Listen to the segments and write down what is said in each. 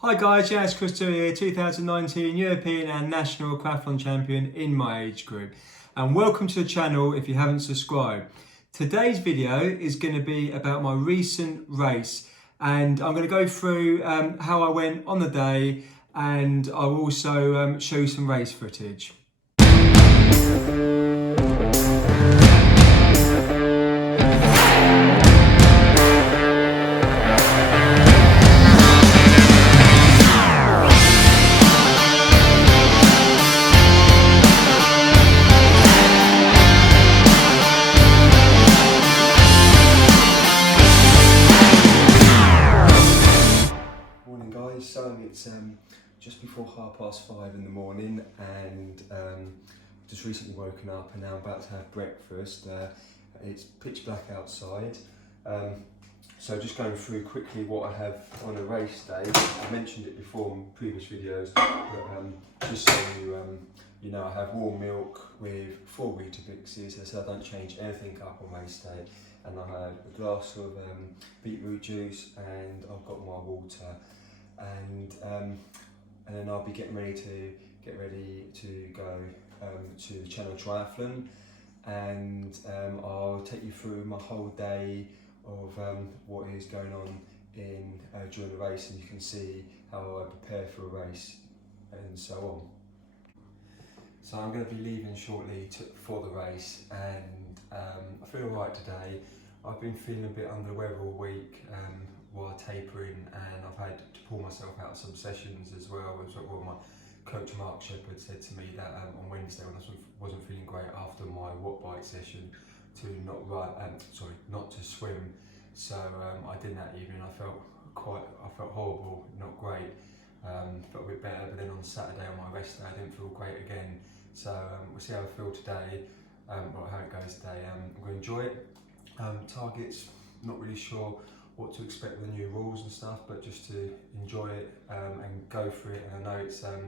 Hi guys, Yiannis Christodoulou here, 2019 European and National Triathlon Champion in my age group. And welcome to the channel if you haven't subscribed. Today's video is going to be about my recent race, and I'm going to go through how I went on the day, and I'll also show you some race footage. So it's just before 5:30 in the morning, and just recently woken up and now I'm about to have breakfast. It's pitch black outside, so just going through quickly what I have on a race day. I mentioned it before in previous videos, but just so you know, I have warm milk with 4 Weetabixes, so I don't change anything up on race day, and I have a glass of beetroot juice, and I've got my water. And then I'll be getting ready to go to the Channel Triathlon, and I'll take you through my whole day of what is going on during the race, and you can see how I prepare for a race and so on. So I'm going to be leaving shortly for the race, and I feel alright today. I've been feeling a bit under the weather all week while tapering, and I've had to pull myself out of some sessions as well. Well, my coach Mark Shepherd said to me that on Wednesday, when I wasn't feeling great after my watt bike session, to not to swim. So I did that evening. I felt horrible, not great. Felt a bit better, but then on Saturday on my rest day, I didn't feel great again. So we'll see how I feel today, or how it goes today. I'm going to enjoy it. Targets, not really sure what to expect with the new rules and stuff, but just to enjoy it and go for it. And I know it's a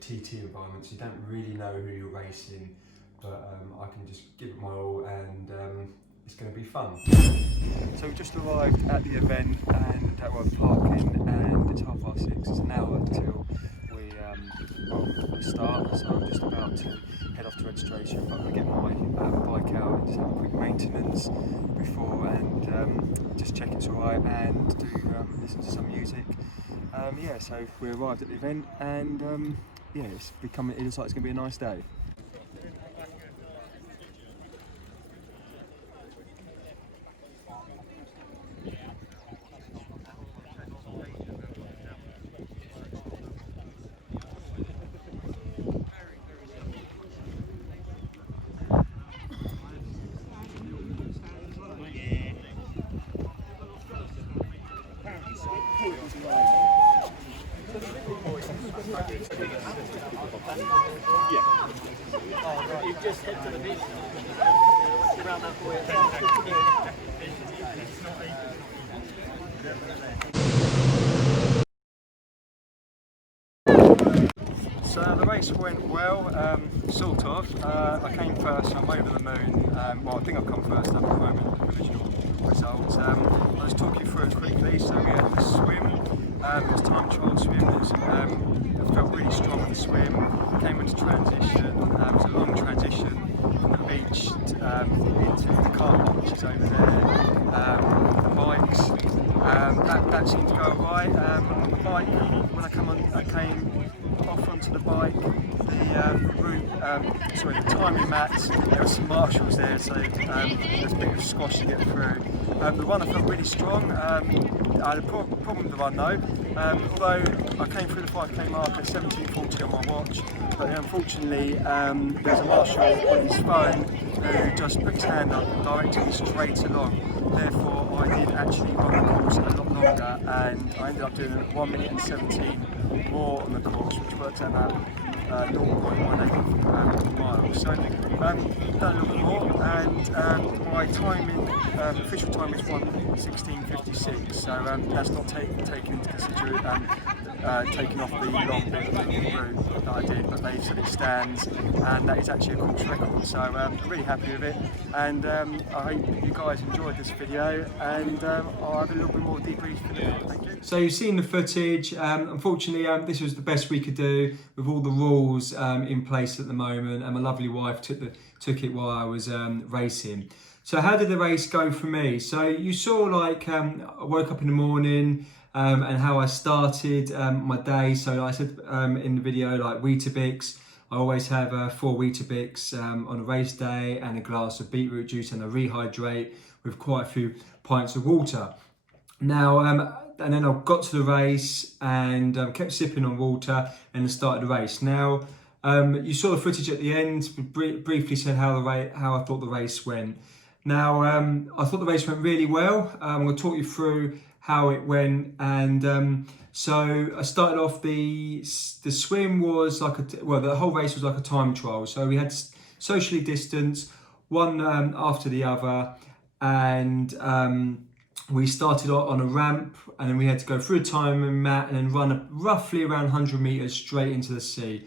TT environment, so you don't really know who you're racing, but I can just give it my all, and it's going to be fun. So we just arrived at the event, and we're parking, and it's 6:30. It's an hour till we start, so I'm just about to head off to registration, but I'm going to get my bike out and just have a quick maintenance before, and just check it's alright, and do listen to some music. Yeah, so we arrived at the event, and yeah, it looks like it's going to be a nice day. You've just head to the beach. Around that boy. So the race went well, sort of. I came first, so I'm over the moon. Well, I think I've come first at the moment, the provisional results. I'll just talk you through it quickly. So we had the swim, it was time trial swim. I felt really strong on the swim, came into transition. It was a long transition from the beach into the car park, which is over there. The bikes, that seemed to go alright. On the bike, when I came off onto the bike, the timing mats, there were some marshals there, so there's a bit of squash to get through. The run, I felt really strong. I had a problem with the run though, although I came through the 5k mark at 17:40 on my watch, but unfortunately there's a marshal on his phone who just put his hand up and directed me straight along. Therefore I did actually run the course a lot longer, and I ended up doing 1 minute and 17 more on the course, which worked out about 0.18 miles. So done a little more, and my timing, official time is 1:16:56. So that's not taken into consideration taken off the long bit of the route that I did, but they said it stands, and that is actually a course record. So I'm really happy with it, and I hope you guys enjoyed this video, and I'll have a little bit more debrief in a bit. Thank you. So you've seen the footage. Unfortunately, this was the best we could do with all the rules in place at the moment, and my lovely wife took it while I was racing. So how did the race go for me? So you saw, like, I woke up in the morning and how I started my day. So I said in the video, like, Weetabix. I always have 4 Weetabix on a race day and a glass of beetroot juice, and I rehydrate with quite a few pints of water. Now, and then I got to the race and kept sipping on water and started the race. Now, you saw the footage at the end, briefly said how I thought the race went. Now, I thought the race went really well. I'm going to talk you through how it went. And so I started off, the swim was like the whole race was like a time trial. So we had socially distanced, one after the other, and we started on a ramp, and then we had to go through a timing mat and then run roughly around 100 meters straight into the sea.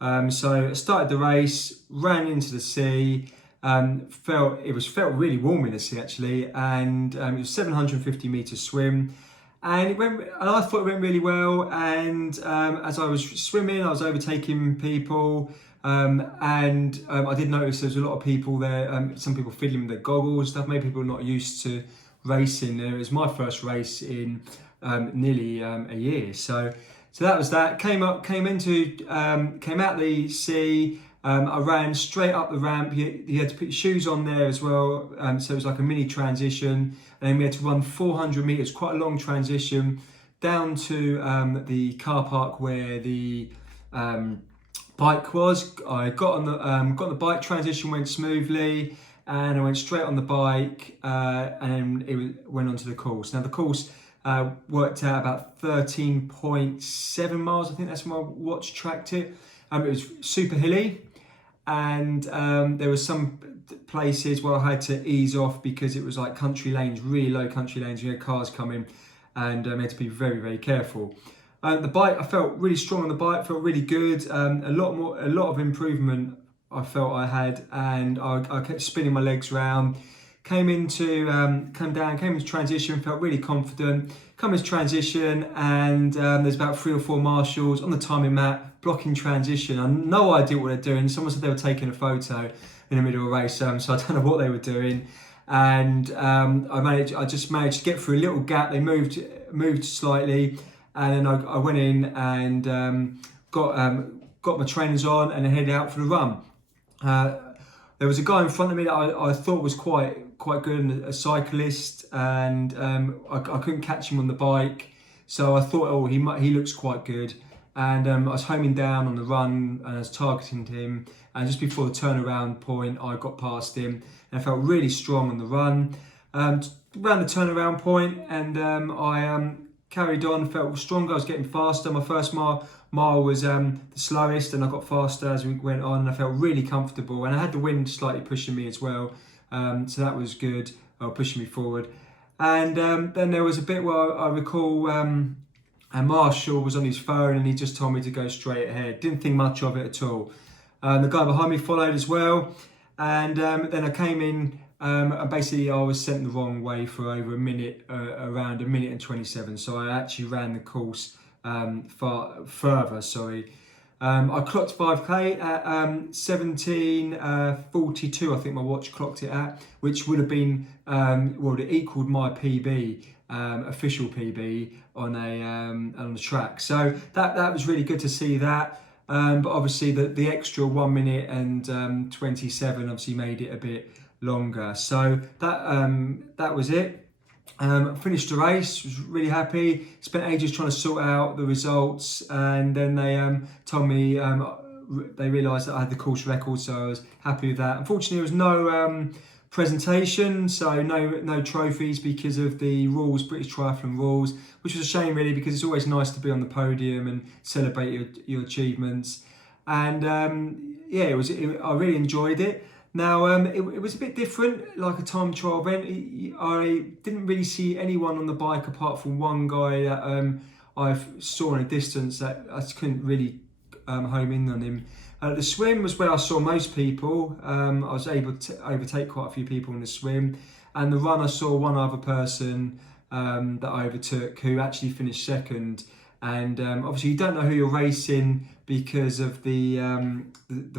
So I started the race, ran into the sea. Felt really warm in the sea actually, and it was 750 meter swim, and I thought it went really well. And as I was swimming, I was overtaking people, and I did notice there was a lot of people there. Some people fiddling with their goggles and stuff. Maybe people are not used to racing. It was my first race in nearly a year, so that was that. Came out the sea. I ran straight up the ramp. You had to put your shoes on there as well, so it was like a mini transition, and then we had to run 400 meters, quite a long transition, down to the car park where the bike was. I got on the bike, transition went smoothly, and I went straight on the bike, and it went onto the course. Now the course worked out about 13.7 miles. I think that's my watch tracked it. It was super hilly, and there were some places where I had to ease off because it was like country lanes, really low country lanes. You had cars coming, and I had to be very, very careful. The bike, I felt really strong on the bike, felt really good. A lot of improvement I felt I had, and I kept spinning my legs around. Came into transition, felt really confident. Come into transition, and there's about 3 or 4 marshals on the timing mat blocking transition. I had no idea what they're doing. Someone said they were taking a photo in the middle of a race, so I don't know what they were doing. And I just managed to get through a little gap. They moved slightly, and then I went in and got my trainers on and headed out for the run. There was a guy in front of me that I thought was quite good, a cyclist, and I couldn't catch him on the bike, so I thought, he looks quite good, and I was homing down on the run and I was targeting him, and just before the turnaround point I got past him, and I felt really strong on the run. Around the turnaround point, and I carried on, felt stronger. I was getting faster. My first mile was the slowest, and I got faster as we went on, and I felt really comfortable, and I had the wind slightly pushing me as well, so that was good, pushing me forward. And then there was a bit where I recall a marshal was on his phone, and he just told me to go straight ahead. Didn't think much of it at all. The guy behind me followed as well, and then I came in, and basically I was sent the wrong way for over a minute, around 1 minute and 27, so I actually ran the course far further. I clocked 5k at 17:42. I think my watch clocked it at, which would have been it equaled my PB, official PB on the track. So that was really good to see that. But obviously the extra 1 minute and 27 obviously made it a bit longer. So that was it. Finished the race, was really happy. Spent ages trying to sort out the results, and then they told me they realised that I had the course record, so I was happy with that. Unfortunately, there was no presentation, so no trophies because of the rules, British Triathlon rules, which was a shame really, because it's always nice to be on the podium and celebrate your achievements. And I really enjoyed it. Now, it was a bit different, like a time trial event. I didn't really see anyone on the bike apart from one guy that I saw in a distance that I couldn't really home in on him. The swim was where I saw most people. I was able to overtake quite a few people in the swim, and the run I saw one other person that I overtook who actually finished second. And obviously you don't know who you're racing because of the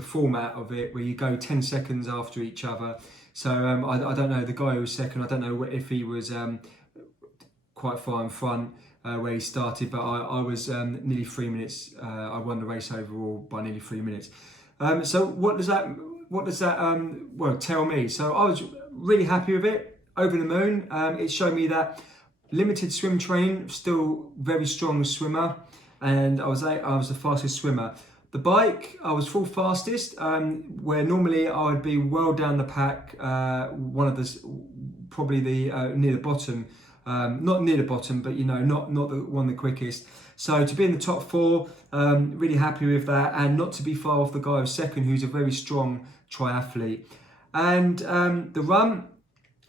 format of it, where you go 10 seconds after each other. So I don't know the guy who was second. I don't know if he was quite far in front where he started, but I was nearly 3 minutes. I won the race overall by nearly 3 minutes. So what does that well tell me? So I was really happy with it. Over the moon. It showed me that limited swim training, still very strong swimmer, and I was the fastest swimmer. The bike, I was full fastest, where normally I would be well down the pack, probably near the bottom, not near the bottom, but not the quickest. So to be in the top 4, really happy with that, and not to be far off the guy who's second, who's a very strong triathlete. And the run,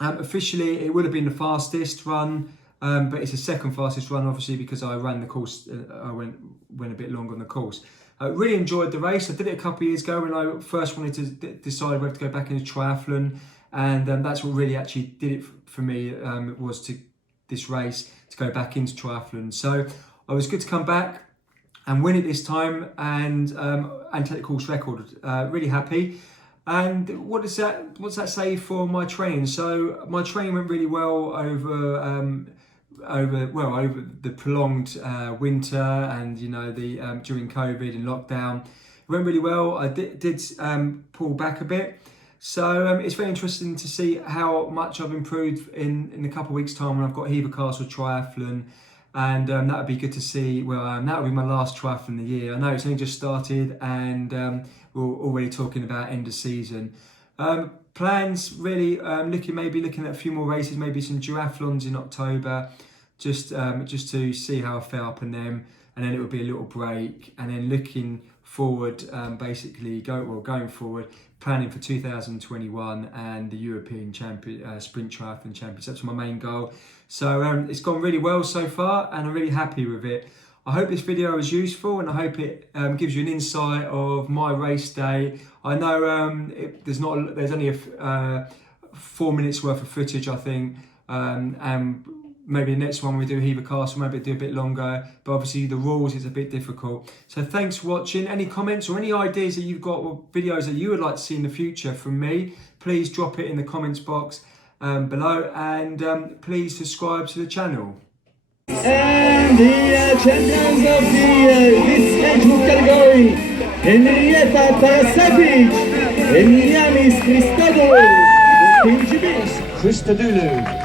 officially it would have been the fastest run. But it's the second fastest run, obviously, because I ran the course. I went a bit longer on the course. I really enjoyed the race. I did it a couple of years ago when I first wanted to decide whether to go back into triathlon, and that's what really actually did it for me. It was this race to go back into triathlon. So I was good to come back and win it this time, and take the course record. Really happy. And what's that say for my training? So my training went really well over the prolonged winter, and during COVID and lockdown. It went really well. I did pull back a bit, so it's very interesting to see how much I've improved in a couple of weeks' time when I've got Hever Castle Triathlon, and that would be good to see. That will be my last triathlon of the year. I know it's only just started, and we're already talking about end of season. Plans really looking at a few more races, maybe some duathlons in October, just to see how I felt up in them, and then it would be a little break, and then looking forward, going forward, planning for 2021 and the European Sprint Triathlon Championships. That's my main goal. So it's gone really well so far, and I'm really happy with it. I hope this video was useful, and I hope it gives you an insight of my race day. I know there's only 4 minutes worth of footage, I think, and maybe the next one we do Hever Castle, maybe do a bit longer, but obviously the rules is a bit difficult. So thanks for watching. Any comments or any ideas that you've got, or videos that you would like to see in the future from me, please drop it in the comments box below, and please subscribe to the channel. And the champions of this age group category, Henrietta Pacific and Yiannis Christodoulou. Christodoulou.